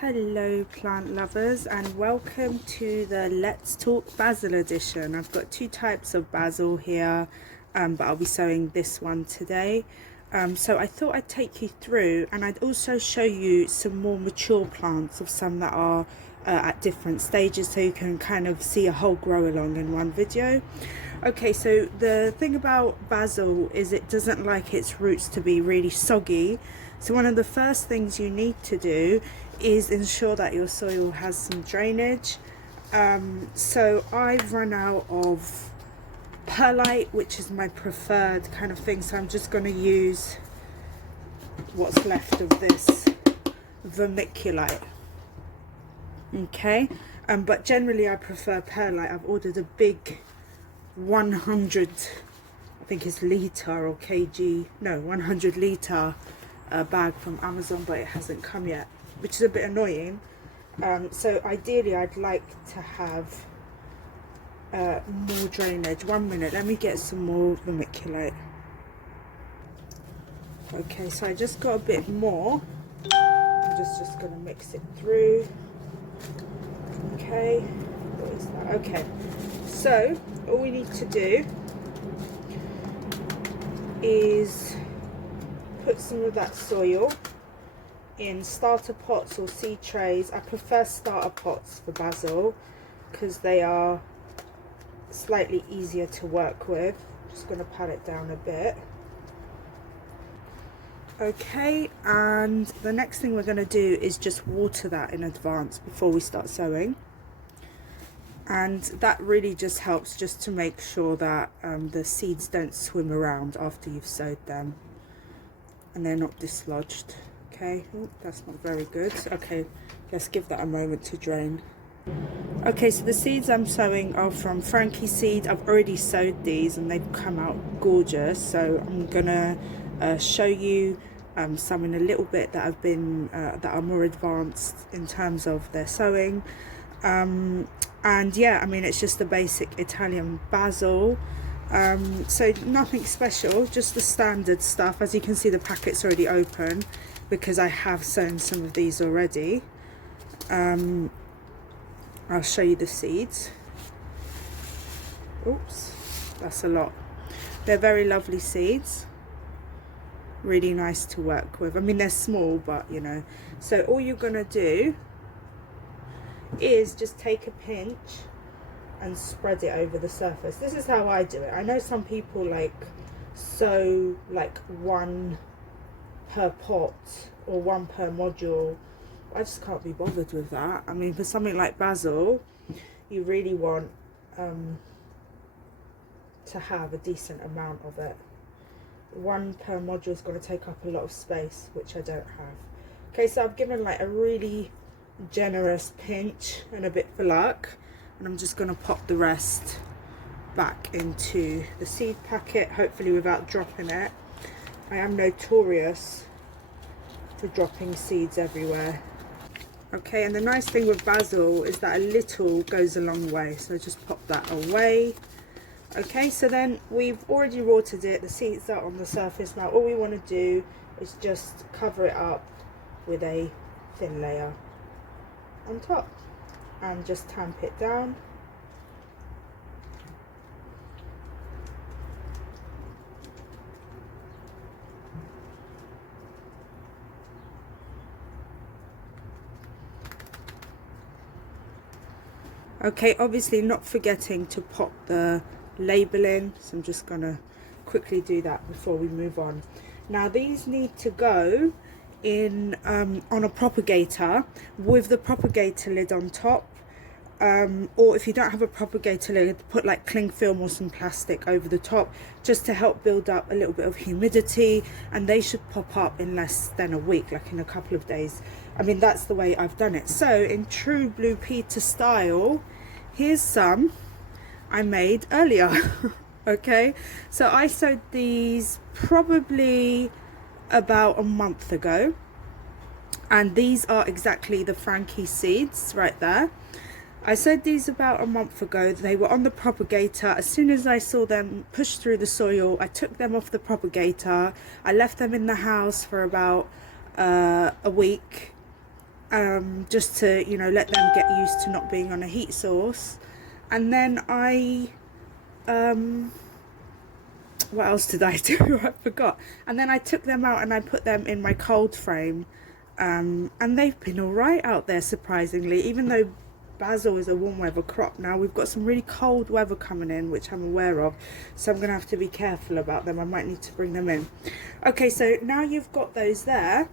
Hello plant lovers, and welcome to the Let's Talk Basil edition. I've got two types of basil here, but I'll be sowing this one today. So I thought I'd take you through, and I'd also show you some more mature plants of some that are at different stages, so you can kind of see a whole grow along in one video. Okay, so the thing about basil is it doesn't like its roots to be really soggy. So one of the first things you need to do is ensure that your soil has some drainage. So I've run out of perlite, which is my preferred kind of thing, so I'm just going to use what's left of this vermiculite. Okay, but generally I prefer perlite. I've ordered a big 100, I think it's litre or kg, no, 100 litre bag from Amazon, but it hasn't come yet, which is a bit annoying. So ideally I'd like to have more drainage. 1 minute, let me get some more vermiculite. Okay, so I just got a bit more. I'm just going to mix it through. Okay, what is that? Okay, so all we need to do is put some of that soil in starter pots or seed trays. I prefer starter pots for basil because they are slightly easier to work with. Just going to pat it down a bit. Okay, and the next thing we're going to do is just water that in advance before we start sowing, and that really just helps just to make sure that the seeds don't swim around after you've sowed them and they're not dislodged. Okay, ooh, that's not very good. Okay, let's give that a moment to drain. Okay, so the seeds I'm sowing are from Frankie seed. I've already sowed these and they've come out gorgeous, so I'm gonna show you some in a little bit that have been that are more advanced in terms of their sowing. And yeah, I mean, it's just the basic Italian basil. So nothing special, just the standard stuff. As you can see, the packet's already open because I have sown some of these already. I'll show you the seeds. Oops, that's a lot. They're very lovely seeds, really nice to work with. I mean, they're small, but you know. So all you're gonna do is just take a pinch and spread it over the surface. This is how I do it. I know some people like sow like one per pot or one per module. I just can't be bothered with that. I mean, for something like basil, you really want to have a decent amount of it. One per module is going to take up a lot of space, which I don't have. Okay, so I've given like a really generous pinch and a bit for luck, and I'm just going to pop the rest back into the seed packet, hopefully without dropping it. I am notorious for dropping seeds everywhere. Okay, and the nice thing with basil is that a little goes a long way, so just pop that away. Okay, so then we've already watered it, the seeds are on the surface. Now all we want to do is just cover it up with a thin layer on top and just tamp it down. Okay, obviously not forgetting to pop the label in, so I'm just gonna quickly do that before we move on. Now these need to go in on a propagator with the propagator lid on top, or if you don't have a propagator lid, put like cling film or some plastic over the top just to help build up a little bit of humidity, and they should pop up in less than a week, like in a couple of days. I mean, that's the way I've done it. So in true Blue Peter style, here's some I made earlier. Okay, so I sowed these probably about a month ago, and these are exactly the Frankie seeds right there. I sowed these about a month ago. They were on the propagator. As soon as I saw them push through the soil, I took them off the propagator. I left them in the house for about a week, just to, you know, let them get used to not being on a heat source. And then I what else did I do? I forgot. And then I took them out and I put them in my cold frame, and they've been all right out there, surprisingly. Even though basil is a warm weather crop, now we've got some really cold weather coming in, which I'm aware of, so I'm gonna have to be careful about them. I might need to bring them in. Okay, so now you've got those there.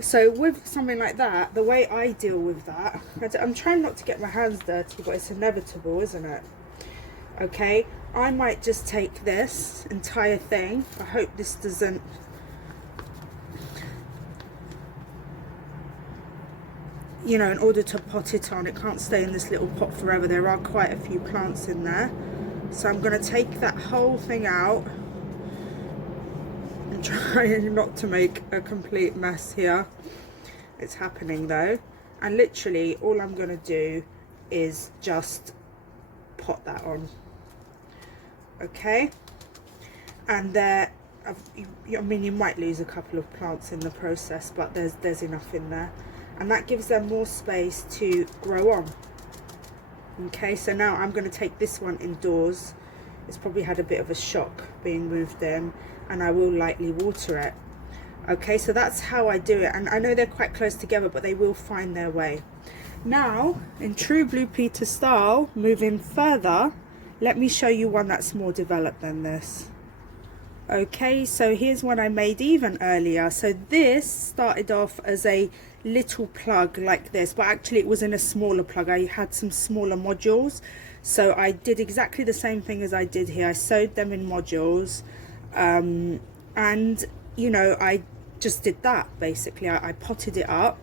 So with something like that, the way I deal with that, I'm trying not to get my hands dirty, but it's inevitable, isn't it? Okay, I might just take this entire thing. I hope this doesn't, you know, in order to pot it on, it can't stay in this little pot forever. There are quite a few plants in there. So I'm going to take that whole thing out and try not to make a complete mess here. It's happening though. And literally all I'm going to do is just pot that on. Okay, and there, I mean, you might lose a couple of plants in the process, but there's enough in there, and that gives them more space to grow on. Okay, so now I'm going to take this one indoors. It's probably had a bit of a shock being moved in, and I will lightly water it. Okay, so that's how I do it, and I know they're quite close together, but they will find their way. Now, in true Blue Peter style, moving further, let me show you one that's more developed than this. Okay, so here's one I made even earlier. So this started off as a little plug like this, but actually it was in a smaller plug. I had some smaller modules, so I did exactly the same thing as I did here. I sewed them in modules, and you know, I just did that basically. I potted it up,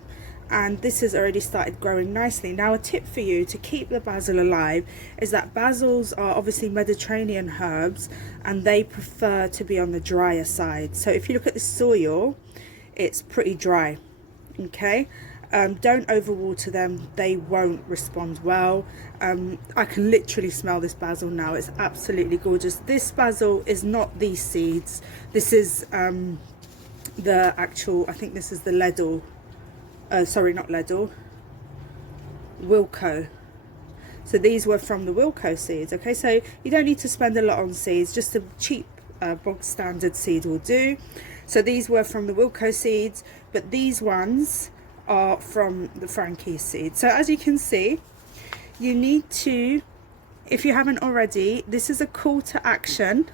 and this has already started growing nicely. Now, a tip for you to keep the basil alive is that basils are obviously Mediterranean herbs, and they prefer to be on the drier side. So if you look at the soil, it's pretty dry. Okay, don't overwater them, they won't respond well. I can literally smell this basil now. It's absolutely gorgeous. This basil is not these seeds. This is the actual, I think this is the Ledal, sorry, not Ledal, Wilco. So these were from the Wilco seeds. Okay, so you don't need to spend a lot on seeds, just a cheap bog standard seed will do. So these were from the Wilco seeds, but these ones are from the Frankie seed. So as you can see, you need to, if you haven't already, this is a call to action,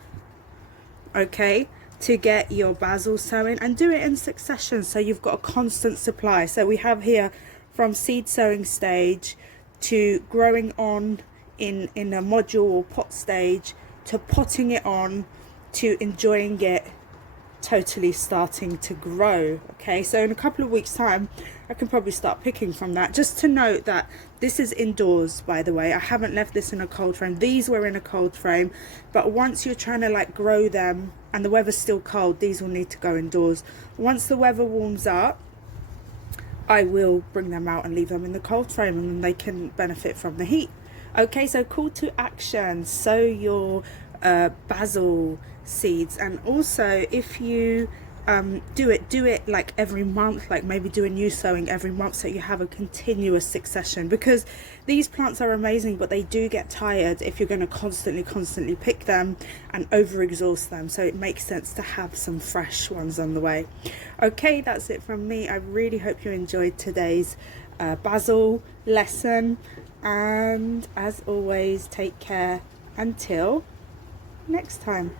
okay, to get your basil sowing, and do it in succession so you've got a constant supply. So we have here from seed sowing stage to growing on in a module or pot stage, to potting it on, to enjoying it totally starting to grow. Okay, so in a couple of weeks time I can probably start picking from that. Just to note that this is indoors, by the way. I haven't left this in a cold frame. These were in a cold frame, but once you're trying to like grow them and the weather's still cold, these will need to go indoors. Once the weather warms up, I will bring them out and leave them in the cold frame, and they can benefit from the heat. Okay, so call to action, sow your basil seeds. And also, if you do it like every month, like maybe do a new sowing every month, so you have a continuous succession, because these plants are amazing, but they do get tired if you're going to constantly pick them and overexhaust them. So it makes sense to have some fresh ones on the way. Okay, that's it from me. I really hope you enjoyed today's basil lesson, and as always, take care until next time.